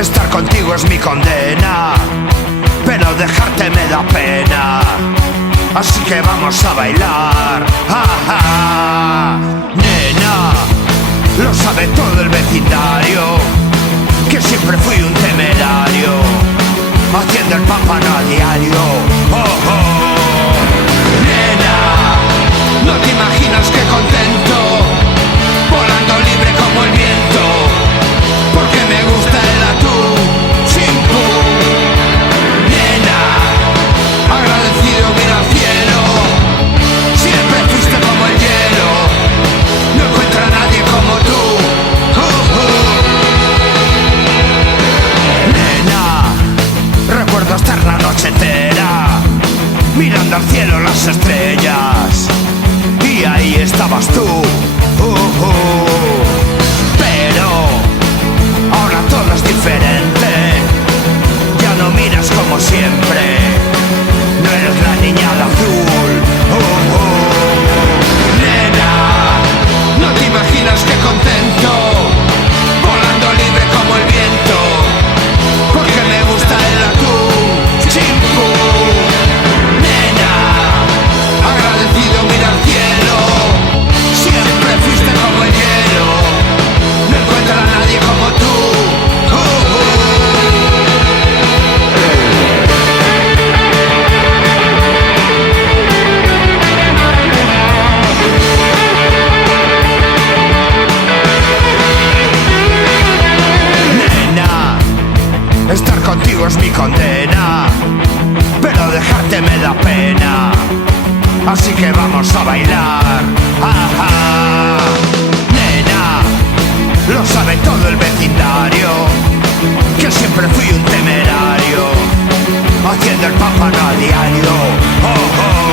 Estar contigo es mi condena, pero dejarte me da pena. Así que vamos a bailar. Nena, lo sabe todo el vecindario, que siempre fui un temerario, haciendo el pámpano a diario. Nena, no te imaginas qué contento, volando libre como el viento, porque me gusta el atún sin pum. Nena, agradecido mira al cielo, siempre fuiste como el hielo, no encuentra a nadie como tú. Nena, recuerdo estar la noche entera mirando al cielo las estrellas, y ahí estabas tú. Pero ahora todo es diferente, ya no miras como siempre, no eres la niña de azul. Nena, no te imaginas qué contento, volando libre como el viento, porque me gusta el atún chimpú. Nena, agradecido mira al cielo, siempre fuiste como el hielo, no encuentra a nadie como tú. Nena, estar contigo es mi condena, pero dejarte me da pena. Así que vamos a bailar. Nena, lo sabe todo el vecindario, que siempre fui un temerario, haciendo el pámpano a diario.